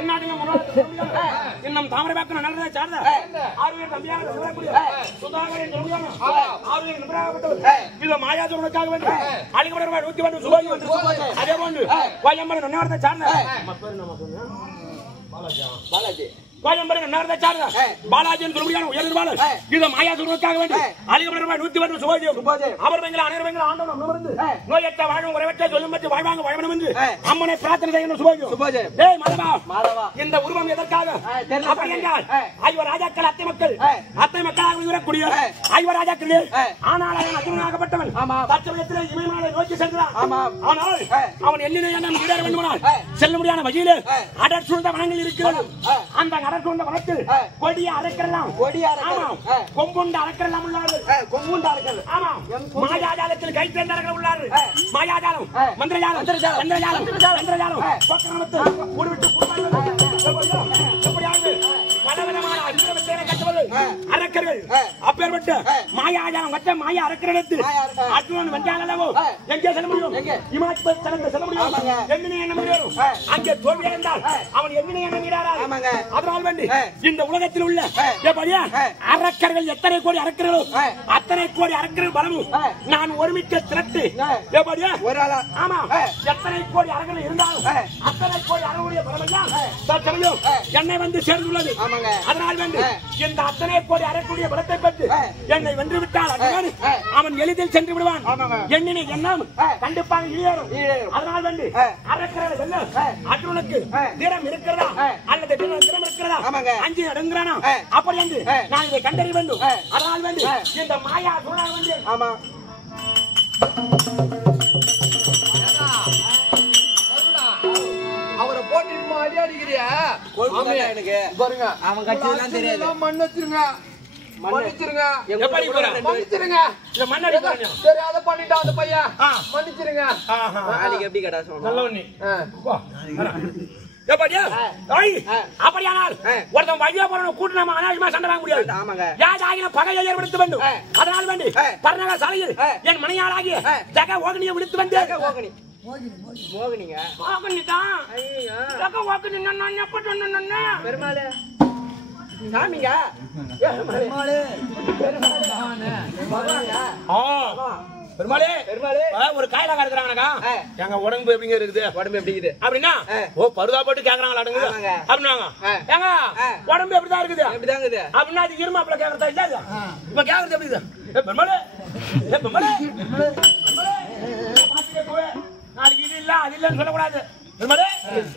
என்னாடுங்க இன்னும் தாமரை பாக்கம் நல்லதை சார்ந்த ஆறுவேர் தம்பியாக சொல்லக்கூடிய சுதாகரின் சொல்லியான ஆறுவேர் நிபுணராகப்பட்டவர் இது மாயாஜோனுக்காக வந்து அழிக்கப்பட்ட 101 சுபாகி வந்து அதே போன்று கோயம்பேடு நன்னவரத்தை சார்ந்த பாலாஜி கோயம்பேடு நகரத்தை சார்ந்த பாலாஜியின் சொல்லியான உயர்வாளர் இது மாயாஜோனுக்காக வந்து அழிக்கப்பட்ட 101 சுபாகி அவர் பெண்கள் அனைவரும் பெண்கள் ஆண்டவன் அமர்ந்து நோயற்ற வாழும் உறவற்ற சொல்லும் பற்றி வாழ்வாங்க வாழ்வனும் என்று அம்மனை பிரார்த்தனை செய்யணும் சுபாகி ஏய் மாதவா இந்த உருவம் எதற்காக அப்படி என்றால் ஐவர் ராஜாக்கள் அத்தை மக்களாக உயரக்கூடிய ஐவர் ராஜாக்கள் ஆனால் அவன் அர்ஜுனனாகப்பட்டவன் தற்சமயத்திலே இமயமலை நோக்கி சென்றான் ஆனால் அவன் எண்ணினை எண்ணம் ஈடேற வேண்டுமானால் செல்ல முடியாத வகையில் அடர் சூழ்ந்த வனங்கள் இருக்கிறது அந்த அடர் சூழ்ந்த வனத்தில் கொடிய அரைக்கலாம் கொம்புண்ட அரைக்கலாம் உள்ளார்கள் கொம்புண்ட அரைக்கல் ஆமாம் மாயாஜாலத்தில் கை தேர்ந்தவர்கள் உள்ளார்கள் மாயாஜாலம் மந்திரஜாலம் சந்திரஜாலம் பக்கரமத்தில் கூடுவிட்டு பலவிதமான அரக்கர்கள் அப்பேற்பட்ட மாயாஜாலம் மற்ற மாயா அரக்கரிடத்தில் அர்ஜுனன் வந்தாலோ எங்கே செல்ல முடியும் இமாச்சல் செல்ல முடியும் எண்ணினை எண்ண முடியும் அங்கே தோல்வி அடைந்தால் அவன் எண்ணினை எண்ண மீறாரால் அதனால் வேண்டி இந்த உலகத்தில் உள்ள அரக்கர்கள் எத்தனை கோடி அரக்கர்களோ அத்தனை கோடி அரக்கர்கள் பலமும் நான் ஒருமிக்க திரட்டு ஆமா எத்தனை கோடி அரக்கர்கள் இருந்தாலும் அத்தனை கோடி அரவருடைய பலமெல்லாம் தற்சமயம் என்னை வந்து சேர்ந்துள்ளது அதனால் வேண்டி இந்த அத்தனை கோடி அரக்கூடிய பலத்தை பற்றி என்னை வென்று விட்டால் அவன் எளிதில் சென்று விடுவான் எண்ணினை எண்ணம் கண்டிப்பாக ஈழேறும் அதனால் வேண்டி அரக்கர்கள் செல்ல அர்ஜுனனுக்கு தீரம் இருக்கிறதா அல்லது திறம் இருக்கிறதா அஞ்சு அடங்குறானா அப்படி என்று நான் இதை கண்டறிய வேண்டும் அதனால் வேண்டி இந்த மாயா சூழல் வேண்டி ஆமா அவரை போட்டு அடியாடிக்கிறியா எனக்கு பாருங்க அவன் கட்சியெல்லாம் தெரியாது மன்னிச்சிருங்க மன்னிச்சிருங்க சரி அதை பண்ணிட்டான் அந்த பையன் மன்னிச்சிருங்க எப்படி கேட்டா அப்படியானால் ஒருத்தன் வழியா போற கூட்டு நம்ம அனாவசியமா சண்டை வாங்க முடியாது யாராகின பகையை ஏற்படுத்த வேண்டும் அதனால் வேண்டி பரநகர சாலையில் என் மனையாளாகிய ஜக ஓகனியை விடுத்து வந்து மோகினிங்க மோகினி தான் ஜக ஓகனி நான் எப்ப சொன்ன பெருமாளே சாமிங்க பெருமாளே ஒரு காயலாக இருக்கிறாங்கக்கா எங்க உடம்பு எப்படிங்க இருக்குது உடம்பு எப்படி இருக்குது அப்படின்னா ஓ பருதா போட்டு கேக்குறாங்களா அப்படின்னாங்க ஏங்க உடம்பு எப்படிதான் இருக்குது எப்படிதான் இருக்குது அப்படின்னா அது இருமாப்பில கேக்குறதா இல்ல இப்ப கேக்குறது எப்படி இருக்குது பெருமாளே பெருமாளே நாளைக்கு இது இல்ல அது இல்லன்னு சொல்லக்கூடாது பெருமாளே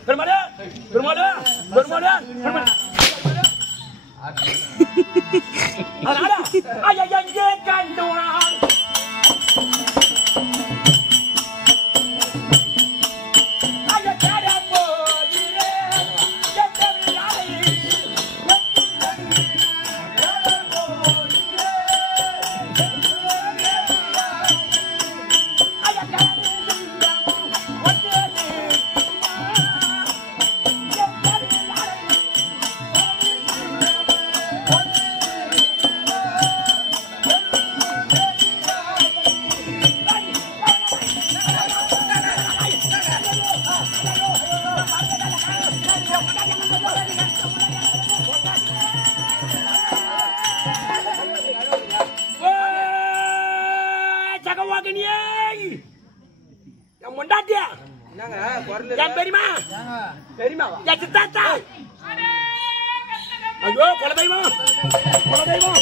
பெருமாளே பெருமாளே பெருமாளே அதனால ஐயா கண்டுனா ஐயோ குலதெய்வம் குலதெய்வம்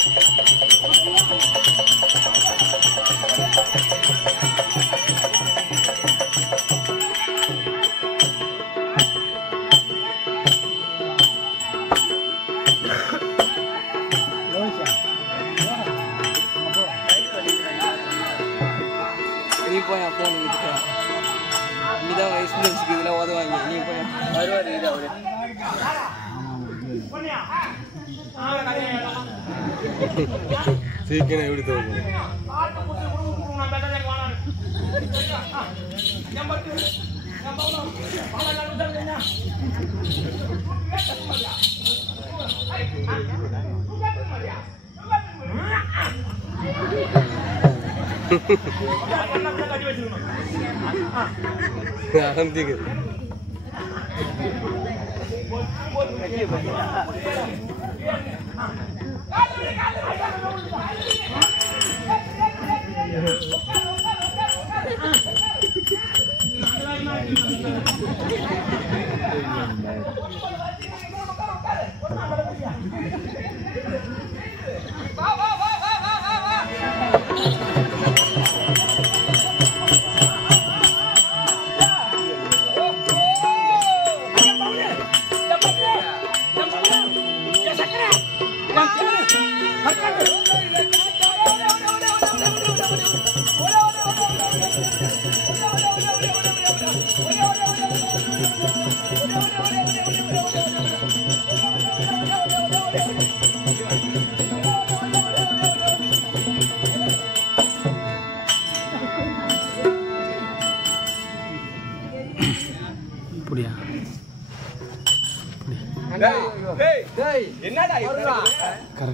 நீ போய் போன் நீதான் எக்ஸ்பீரியன்ஸ்க்கு இதெல்லாம் உதவாங்க நீ போய் வருவாரு இது அவரு சீக்கிரம் எப்படி தோணுது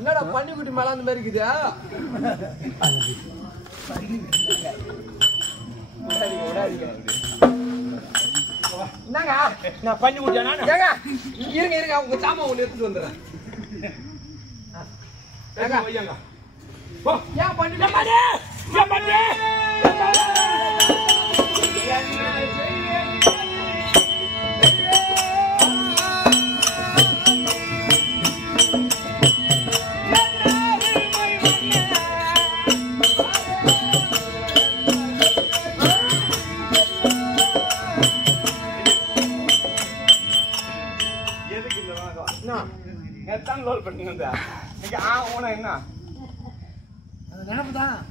என்னடா பன்னிக்குட்டி மேல அந்த மாதிரி இருக்குதா? என்னங்க நான் பண்ணி குடிச்சேனா? இருங்க இருங்க உங்க சாமான் ஒண்ணு எடுத்துட்டு வந்துடுறேன். ஏங்க போ ஏன் பண்ணி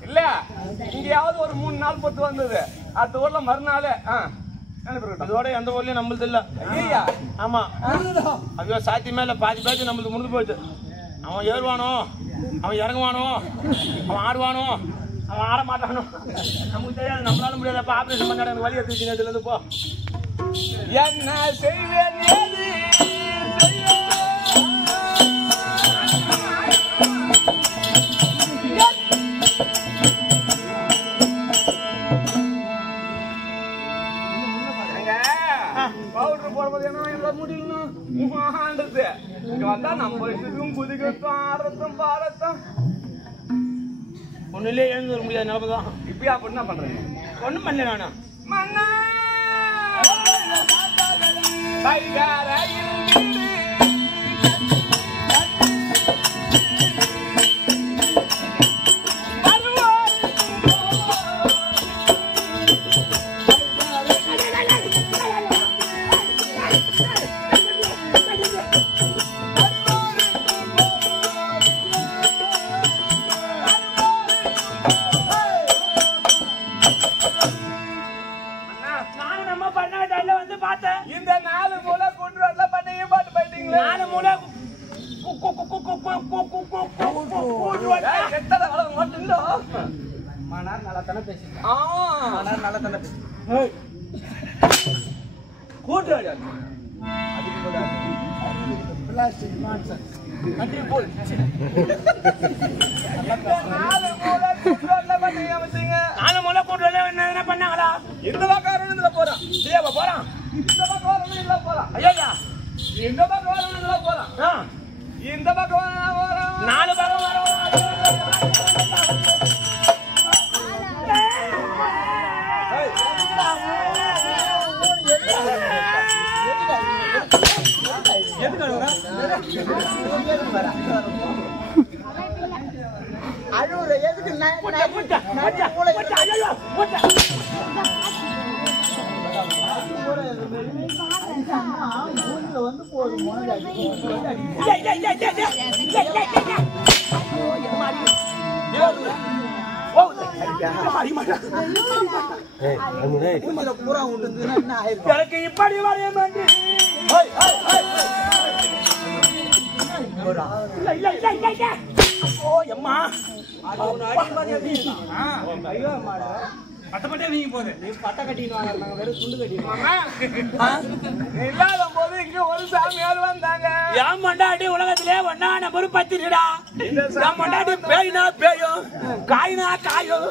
இல்ல இங்கயாவது ஒரு 3 நாள் பொத்து வந்தது. அடுத்த ஊர்ல மறுநாள் அதோட எந்த ஊர்லயும் நம்மளுது இல்ல. ஐயா ஆமா ஐயோ சாத்தி மேல பாதி பாதி நம்மளுக்கு முடிஞ்சு போயிட்டு. அவன் ஏறுவானோ, அவன் இறங்குவானோ, அவன் ஆடுவானோ, அவன் ஆட மாட்டானோ நமக்கு தெரியாது. நம்மளால முடியாதப்ப ஆபரேஷன் பண்ண எனக்கு வழி எடுத்துச்சுங்க. இதுல இருந்து போ. என்ன செய்வேன் பவுடர் போடும்போது என்ன முடியணும் இங்க வந்தா நம்ம இஷ்டத்துக்கும் குதிக்கட்டும் ஆடுறதும் பாடட்டும் ஒண்ணுலயே எழுந்து வர முடியாத நிலைமைதான். இப்பயா அப்படி என்ன பண்றேன்? ஒண்ணும் பண்ணல நானு. மன்னா இந்த 4 மூலை கூட்டுறதுல பண்ணையும் பாட்டு போயிட்டீங்களா? 4 மூலை எத்தனை வளம் மட்டும் மனார் நல்லா தானே பேசிட்டேன். மனார் நல்லா தானே பேசி கூட்டுறாரு பிளாஸ்டிக் மான்சன் கண்ட்ரி போல் 4 மூலை கூட்டுறதுல பண்ணையும் அமைச்சீங்க. 4 மூலை கூட்டுறதுல என்ன பண்ணாங்களா? இந்த பக்கம் இதுல போறான், இதே போறான். இந்த பக்கம் இதுல போறான், ஐயா இந்த பக்கம் இதுல போறான், இந்த பக்கம் போறான். 4 பக்கம் வரும். அழுவுற எதுக்கு வந்து போதும் பூரா உண்டு எனக்கு இப்படி வரையும் ஓ எம்மா பட்டப்பட்டே நீங்க போகுது. நீ பட்டை கட்டின்னு வாங்க, நாங்க வெறும் துண்டு கட்டிடுவோம். இல்லாத போது இங்க ஒரு சாமியார் வந்தாங்க. என் மண்டாட்டி உலகத்திலே ஒன்னா நம்பர் 10 டா. என் பொண்டாட்டி பேய்னா பேயும் காய்னா காயும்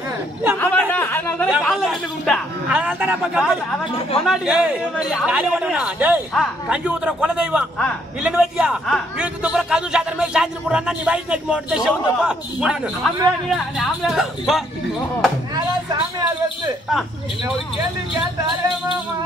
கஞ்சி ஊத்துற கொலை தெய்வம் இல்லன்னு வச்சியா இழுத்து துப்புற கது சாத்திர மாதிரி சாத்திர போடுறான்னா நீ வயசு நைக்கு மாவட்டத்தை செவந்தப்பா சாமியார் வந்து என்ன ஒரு கேள்வி கேட்டாரே மாமா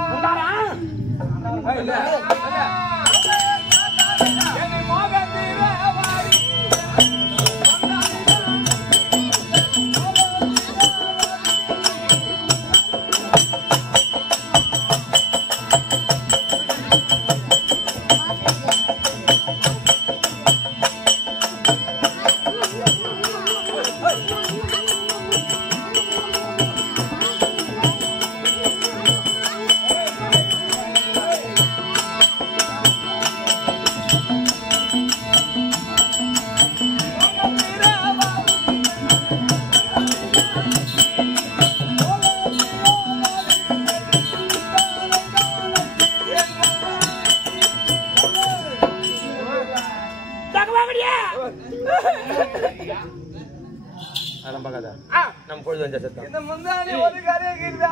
நம்ம பொழுது வந்த சத்தம் இந்த முந்தானி ஒரு கரைக்குதா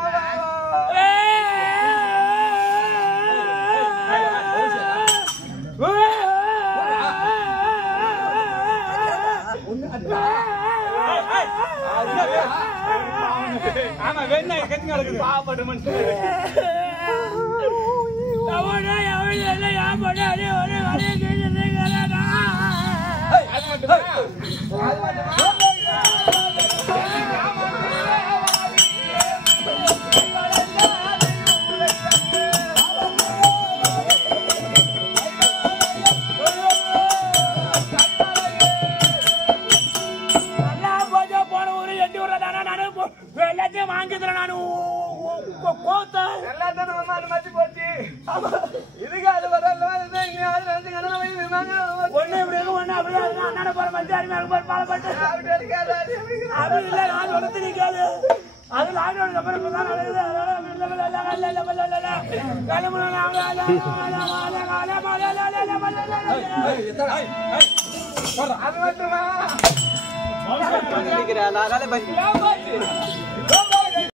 ஆமா வேணா கட்டி நடக்குது பாப்பட்டு மனுஷன் எல்லாத்தையும் வாங்கிக்கிறேன் நானு கோத்த எல்லாத்தையும் மத்தி போச்சு இதுக்கு அது வரல ஒண்ணு இப்படி இருக்கு ஒண்ணு அப்படி அண்ணாட போற மத்திய அருமையாக போற பாலப்பட்டு அது இல்ல நான் ஒருத்தர் நிக்காது அது லாக்டவுன் அப்புறம் தான் நடக்குது அது மட்டுமா